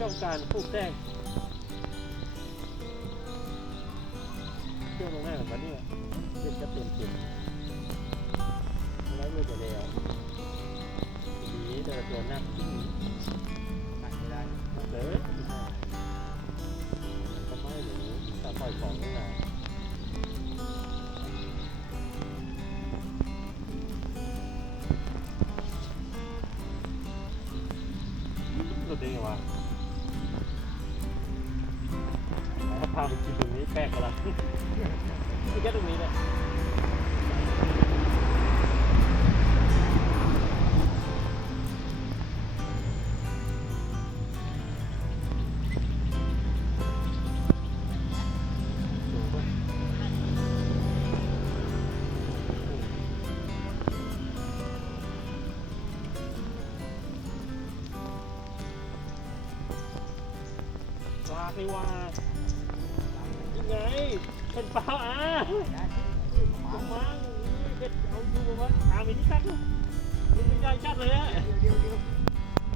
มาจ้องการปลูกแจ้งเชื่อมลงหน้าแบบนี้เด็กจะเปลี่ยนเปลี่ยนแล้วมือจะแล้วดีแต่ละตัวหนักที่ตัดไม่ได้เลยก็ไม่หรือตาปล่อยของนี่นะตัวเองวะาพาไปกินตรงนี้แปลกกว่าละไม่แค่ตรงนี้แหละปลาไม่ว่ายัง ไงเป็นเปล่าอะมังเอาดูมาอามีที่ตั้งมันไม่ใหญ่จัดเลยอะเดี๋ยวเดี๋ยว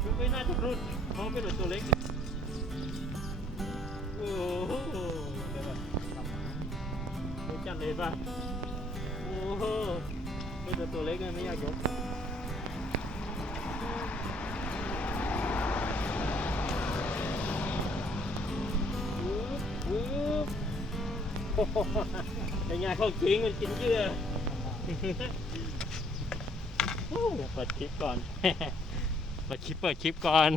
มันไม่น่าจะรุดเพราะเป็นแบบตัวเล็กโอ้โหเดี๋ยวจัดเลยป่ะโอ้โหเป็นแต่ตัวเล็กอะไม่อยากยก เป็นไงของจริงมันกินเยื่อเปิดคลิปก่อน เปิดคลิปเปิดคลิปก่อน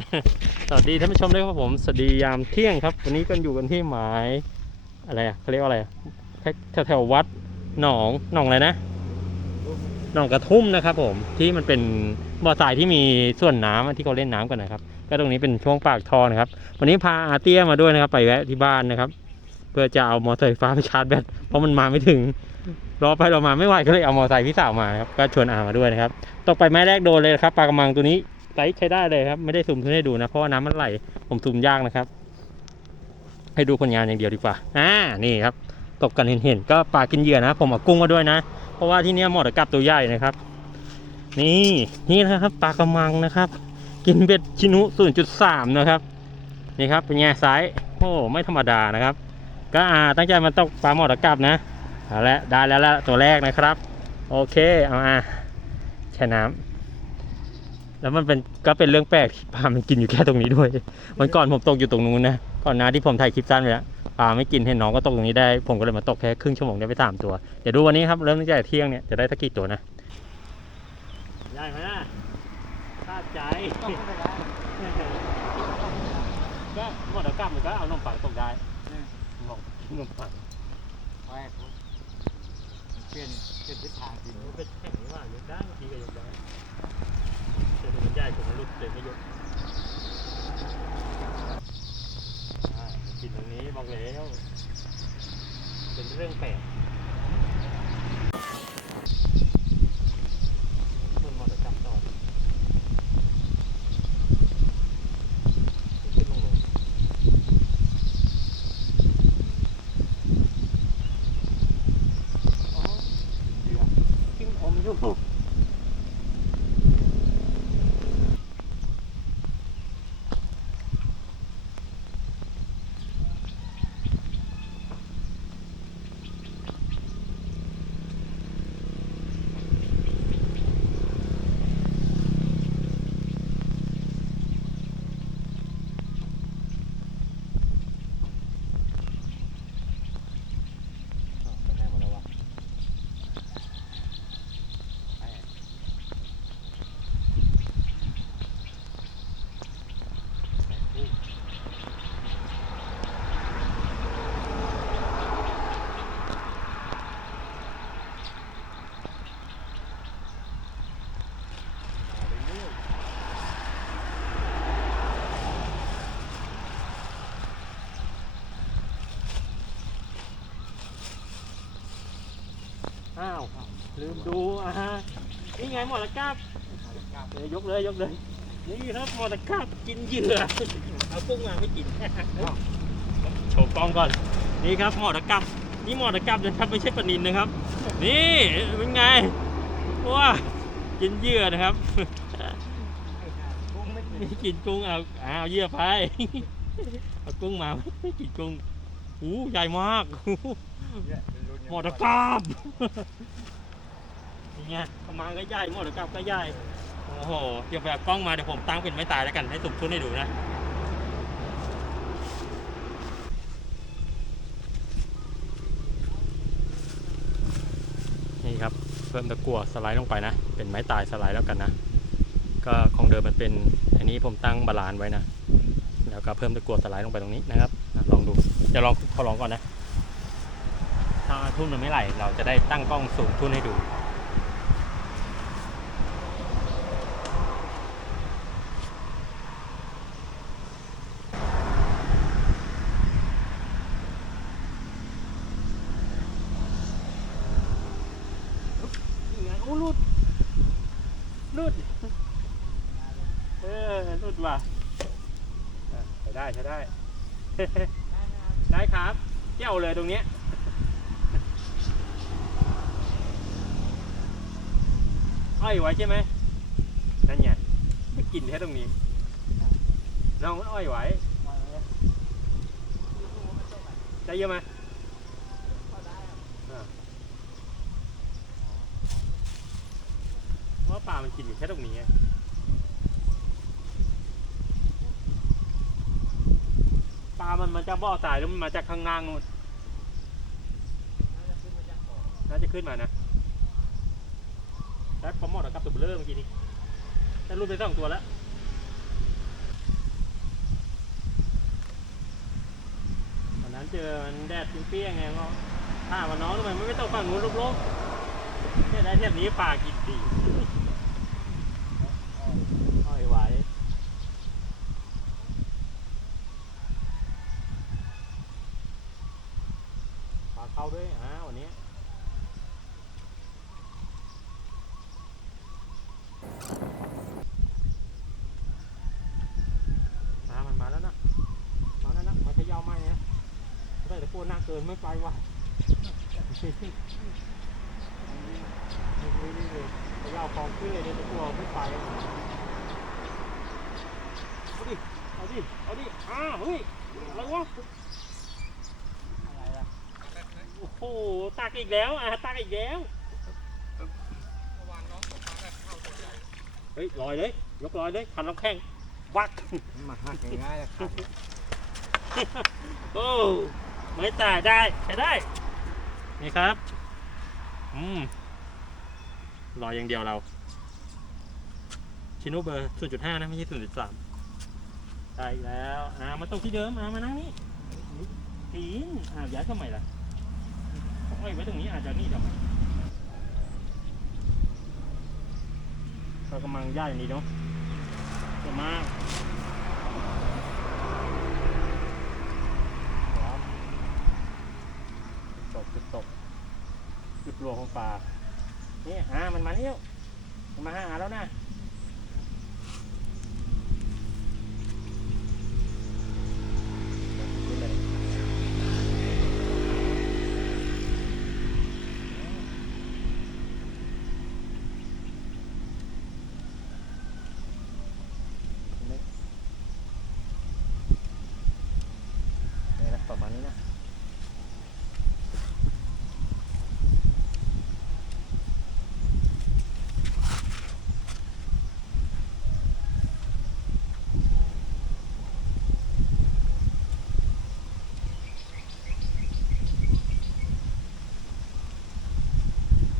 สวัสดีท่านผู้ชมด้วยครับผม สวัสดียามเที่ยงครับ วันนี้ก็อยู่กันที่หมาย อะไรอะเขาเรียกว่าอะไรแถวแถวๆวัดหนองหนองอะไรนะหนองกระทุ่มนะครับผมที่มันเป็นบ่อทรายที่มีส่วนน้ำอะที่เขาเล่นน้ำกันนะครับ ก็ตรงนี้เป็นช่วงปากทอนะครับ วันนี้พาอาเตี้ยมาด้วยนะครับ ไปแวะที่บ้านนะครับ เพื่อจะเอามอเตอร์ไฟฟ้าไปชาร์จแบตเพราะมันมาไม่ถึงรอไปรอมาไม่ไหวก็เลยเอามอเตอร์ไซค์พี่สาวมาครับก็ชวนอามาด้วยนะครับตกไปไม้แรกโดนเลยครับปลากระมังตัวนี้ไซส์ใช้ได้เลยครับไม่ได้ซูมขึ้นให้ดูนะเพราะว่าน้ำมันไหลผมซูมยากนะครับ ให้ดูผลงานอย่างเดียวดีกว่าอ่านี่ครับตกกันเห็นๆก็ปลากินเหยื่อนะ ผมเอากุ้งมาด้วยนะ เพราะว่าที่นี่ยเหมาะกับกับตัวใหญ่นะครับ นี่นี่นะครับปลากระมังนะครับ กินเบ็ดชินุ0.3นะครับนี่ครับเป็นไงไซส์โอ้ไม่ธรรมดานะครับ ก็อ่าตั้งใจมาตกปลาหมอดกับนะเอาละได้แล้วละตัวแรกนะครับ โอเคเอาอะแช่น้ำแล้วมันเป็นก็เป็นเรื่องแปลกที่ปลามันกินอยู่แค่ตรงนี้ด้วยวันก่อนผมตกอยู่ตรงนู้นนะก่อนหน้าที่ผมถ่ายคลิปสั้นไปแล้วปลาไม่กินเห็นน้องก็ตกตรงนี้ได้ผมก็เลยมาตกแค่ครึ่งชั่วโมงได้ไปสามตัวเดี๋ยวดูวันนี้ครับเริ่มตั้งแต่เที่ยงเนี่ยจะได้สักกี่ตัวนะได้ไหมนะคาดใจต้องไม่ได้ก็หมดแล้วกลับมันก็เอานมปังตกได้บอก นมปังไปเปลี่ยนเปลี่ยนทิศทางจริงมันเป็นแข่งว่ายกได้บางทีก็ยกได้แต่มันใหญ่กว่ามันลุกเลยไม่ยกกินตรงนี้บอกแล้วเป็นเรื่องแปลกมันมาแต่จับต่อขึ้นลงลงอ๋อกินอมอยู่ ไปไหนหมดแล้ววะ อ้าว ลืมดูอะฮะนี่ไงหมอตะกาบเดี๋ยวยกเลยยกเลย นี่ครับหมอตะกาบกินเหยื่อเอากุ้งมาไม่กินโชว์กล้องก่อนนี่ครับหมอตะกาบนี่หมอตะกาบนะครับไม่ใช่ปลานินนะครับ นี่เป็นไงว้ากินเหยื่อนะครับไม่กินไม่กินกุ้งเอาเอาเหยื่อไปเอากุ้งมาไม่กินกุ้งหูใหญ่มากหมอตะกาบ นี่ไงประมาณก็ใหญ่หมอตะกราบก็ใหญ่โอ้โหเดี๋ยวแบบกล้องมาเดี๋ยวผมตั้งเป็นไม้ตายแล้วกันให้สุกทุนให้ดูนะนี่ครับเพิ่มตะกั่วสไลด์ลงไปนะ เป็นไม้ตายสไลด์แล้วกันนะ ก็ของเดิมมันเป็นอันนี้ผมตั้งบาลานไว้นะ แล้วก็เพิ่มตะกั่วสไลด์ลงไปตรงนี้นะครับลองดูจะลองขอลองก่อนนะ ถ้าทุ่นมันไม่ไหลเราจะได้ตั้งกล้องสูงทุ่นให้ดู โอ้ลุดลุดเออลุดว่ะอะใช้ได้ใช้ได้ ได้ครับเจ้าเลยตรงเนี้ยอ้อยไว้ใช่ไหมนั่นไงไม่กินแค่ตรงนี้น้องมันอ้อยไว้ได้เยอะไหมอ่าเพราะปลามันกินอยู่แค่ตรงนี้ไงปลา มันมาจากบ่อทรายแล้วมันมาจากข้างล่างนู่นน่าจะขึ้นมานะแล้วพอหมดแล้วกับตัวเบลอเมื่อกี้นี้แต่รูปไปสองตัวแล้วตอนนั้นเจอมันแดดเปรี้ยงไงก็ถ้ามันน้องทำไมไม่ต้องฝั่งนู้นลบๆเนี่ยได้เทียบนี้ปลากินดีอ้อยไว้ปลา เข้าด้วยอ่าวันนี้มามันมาแล้วนะ มาแล้วนะมาจะยาวไหมเนี่ยได้แต่พวกหน้าเกินไม่ไปว่ะนี่นี่เลยจะยาวคองขึ้นเลยเนี่ยแต่พวไม่ไปเอาดิ เอาดิ เอาดิ อ้าเฮ้ยอะไรวะ อะไรล่ะ โอ้โหตักอีกแล้วอะตักอีกแล้วเฮ้ยลอยเลยยกลอยเลยคันน้ำแข้งวักมาหักง่ายๆนะครับโอ้ไม่ตายได้ใช้ได้ นี่ครับ อืมรอยอย่างเดียวเรา ชิโนเบอร์0.5 นะไม่ใช่0.3ได้อีกแล้ว อ่ามาตรงที่เดิม อ่ามานั่งนี่ปีนอ่าย้ายทำไมล่ะ เอาไว้ไว้ตรงนี้อาจจะนี่ทำไมก็กำลังย่าอย่างนี้เนาะจะมากพร้อมจุดตกจุดตกจุดรวมของปลานี่อ่ามันมาแล้วมันมาหาแล้วนะนี่นะประมาณนี้นะ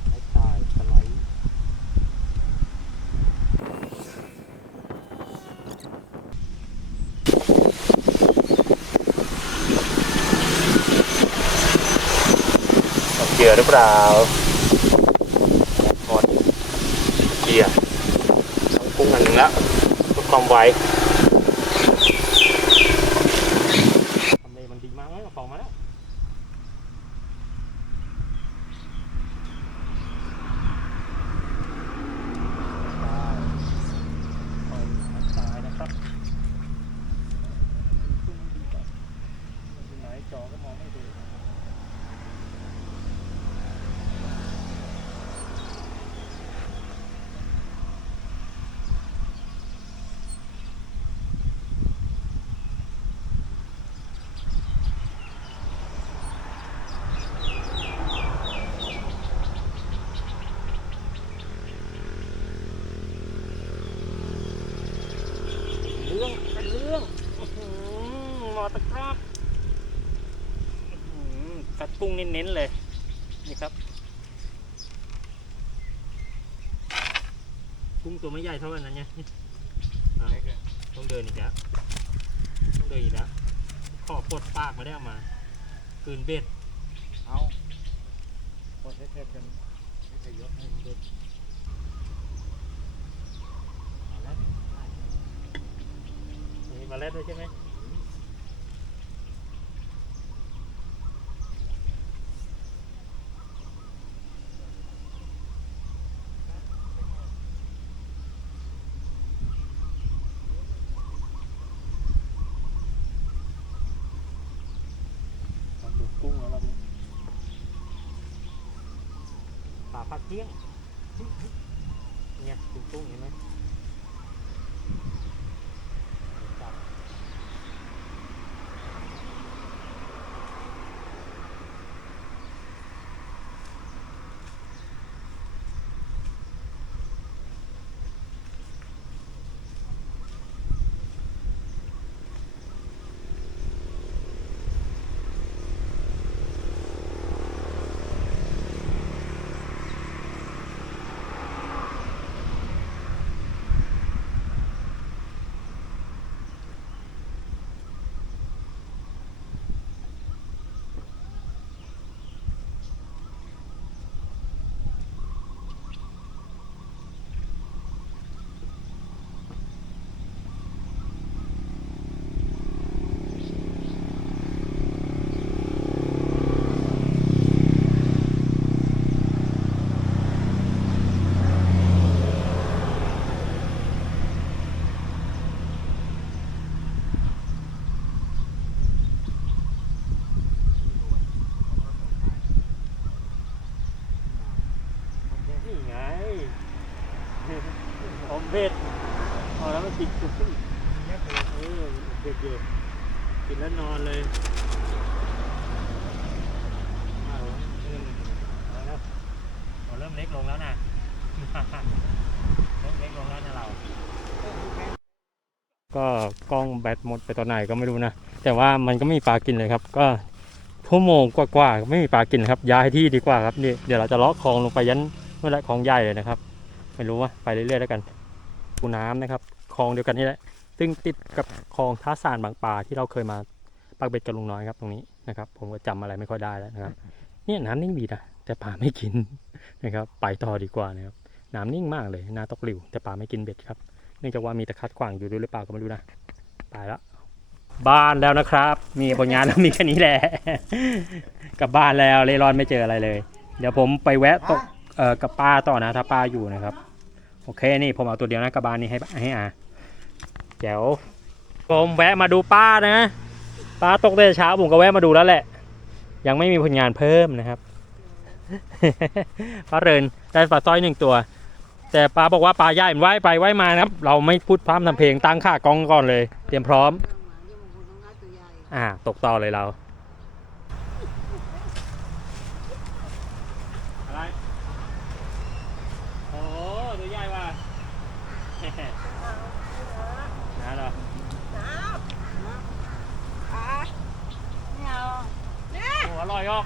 ไม้ตายสไลด์เกียร์ หรือเปล่าหมดเกียร์ต้องกุ้งอันหนึ่งแล้วความไวทำเลมันดีมากเลยเอาของมาแล้ว ปล่อยมันตายนะครับไหนจอก็มองไม่ดู ตะครับอื้อหือ กัดกุ้งเน้นๆเลย นี่ครับ กุ้งตัวไม่ใหญ่เท่ากันนั้นไงอะเล็กเลยต้องเดินอีกแล้วต้องเดินอีกแล้วขอปลดปากมาได้เอามาคืนเบ็ด เอาคนเทศกันไม่ใช่ยกให้มันเด็ดเอาละมีมาเล็ดด้วยใช่ไหม ลองดูกุ้งแล้วเราดู ผักเกี้ยงเนี่ยดูกุ้งเห็นไหมจับนี่ไง อมเบ็ดเอแล้วมันกินกุ้งเนี่ยอเออเด็กอยู่กินแล้วนอนเลยเอเริ่มเล็กลงแล้วนะเริ่มเล็กลงแล้วนะเรา ก็กล้องแบตหมดไปตอนไหนก็ไม่รู้นะ แต่ว่ามันก็ไม่มีปลากินเลยครับ ก็ชั่วโมงกว่าๆไม่มีปลากินครับ ย้ายที่ดีกว่าครับนี่เดี๋ยวเราจะเลาะคลองลงไปยันเมื่อไรคลองใหญ่เลยนะครับ ไม่รู้ว่าไปเรื่อยๆแล้วกัน ปูน้ำนะครับคลองเดียวกันนี่แหละ ซึ่งติดกับคลองท่าสานบางปลาที่เราเคยมาปักเบ็ดกับลุงน้อยครับตรงนี้นะครับ ผมก็จำอะไรไม่ค่อยได้แล้วนะครับ เนี่ยน้ำนิ่งดีนะแต่ปลาไม่กินนะครับ ไปต่อดีกว่านะครับน้ำนิ่งมากเลยน้าตกหลิวแต่ปลาไม่กินเบ็ดครับเนื่องจากว่ามีตะคัดขวางอยู่ด้วยหรือเปล่าก็ไม่รู้นะตายแล้วบ้านแล้วนะครับ มีผลงานแล้วมีแค่นี้แหละกลับบ้านแล้วเล่ร่อนไม่เจออะไรเลย เดี๋ยวผมไปแวะตกเอ่อกับป้าต่อนะถ้าป้าอยู่นะครับ โอเคนี่ผมเอาตัวเดียวนะกระบาลนี้ให้ให้อาเดี๋ยวผมแวะมาดูป้านะป้าตกแต่เช้าผมก็แวะมาดูแล้วแหละ ยังไม่มีผลงานเพิ่มนะครับป้าเรินได้ปลาสร้อยหนึ่งตัว แต่ป้าบอกว่าปลาใหญ่มันว่ายไปว่ายมานะครับ เราไม่พูดพร่ำทำเพลงตั้งค่ากองก่อนเลย เตรียมพร้อม อ่าตกต่อเลยเรา อะไร โอ้ตัวใหญ่ว่ะ นะเหรอโอ้อร่อ ยออก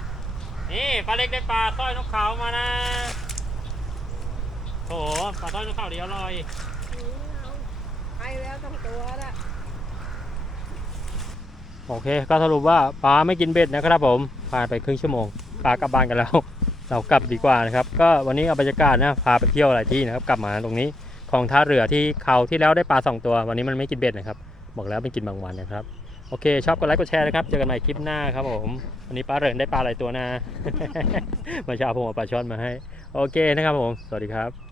นี่ปลาเล็กได้ปลาสร้อยนกเขามานะโถปลาสร้อยนกเขาเดียวอร่อยไปแล้วต้องตัวละโอเค ก็สรุปว่าปลาไม่กินเบ็ดนะครับผมผ่านไปครึ่งชั่วโมงปลากลับบ้านกันแล้ว เรากลับดีกว่านะครับ ก็วันนี้เอาบรรยากาศนะพาไปเที่ยวหลายที่นะครับกลับมาตรงนี้ของท่าเรือที่เขาที่แล้วได้ปลาสองตัว วันนี้มันไม่กินเบ็ดนะครับ บอกแล้วเป็นกินบางวันนะครับ โอเค ชอบกดไลค์กดแชร์นะครับ เจอกันใหม่คลิปหน้าครับผม วันนี้ปลาเริงได้ปลาหลายตัวนะมาเช้าผมเอาปลาช่อนมาให้ โอเคนะครับผม สวัสดีครับ